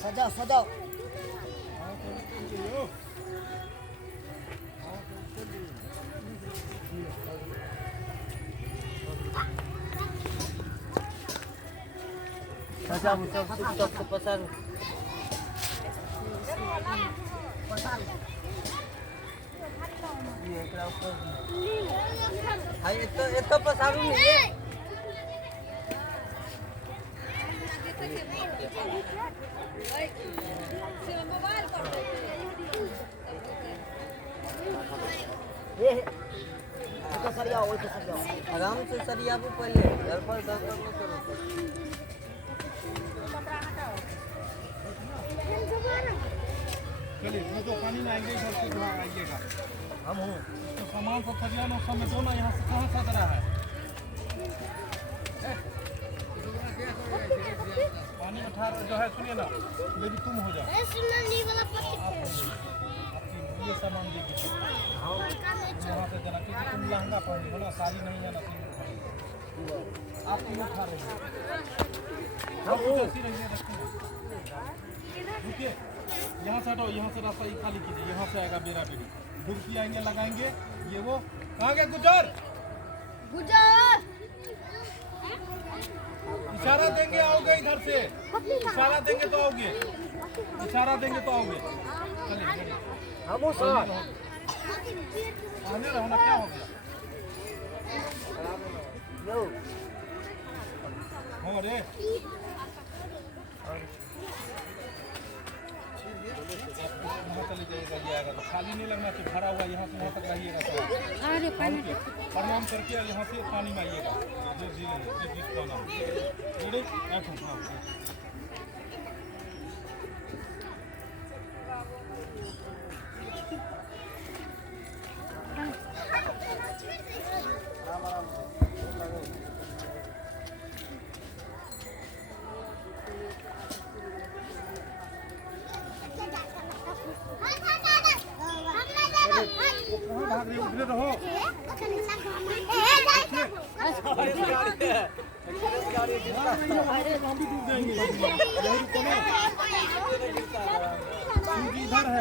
सजाओ सजाओ सजाओ सब तो पसंद ये एकरा ऊपर हां ये तो पसारू नहीं ये तो सरिया वो तो सरिया आराम से सरिया को पहले घर पर दर्द मत करो चलिए मैं तो पानी में आएंगे इधर से वहाँ आइएगा हम हूँ तो सामान सब सरियाना उस समय दो ना यहाँ से कहाँ सज रहा है पानी उठा जो है सुनिए ना मेरी तुम हो जाओ आपकी ये सामान दे दीजिए यहाँ से जना क्योंकि तुम लहंगा पहनी हो ना साड़ी नहीं है ना आप तीनों उठा रहे हो ऐसी रहिए रुकिए यहाँ से हटो यहाँ से रास्ता ही खाली कीजिए यहाँ से आएगा बेरा बेरी डुबकी आएंगे लगाएंगे ये वो कहाँ गए गुजर इशारा देंगे आओगे इधर से इशारा देंगे तो आओगे इशारा देंगे तो आओगे चलिए हम हूँ सर आने रहो ना क्या हो गया यो हो रे वहाँ चले जाइएगा ये आएगा तो खाली नहीं लगना चाहिए भरा हुआ यहाँ से वहाँ तक रहिएगा तो प्रणाम करके यहाँ से पानी में आइएगा जो जी प्रणाम रेडी एक्शन हाँ भाग रहे उधर रहो हम भी डूब जाएंगे इधर है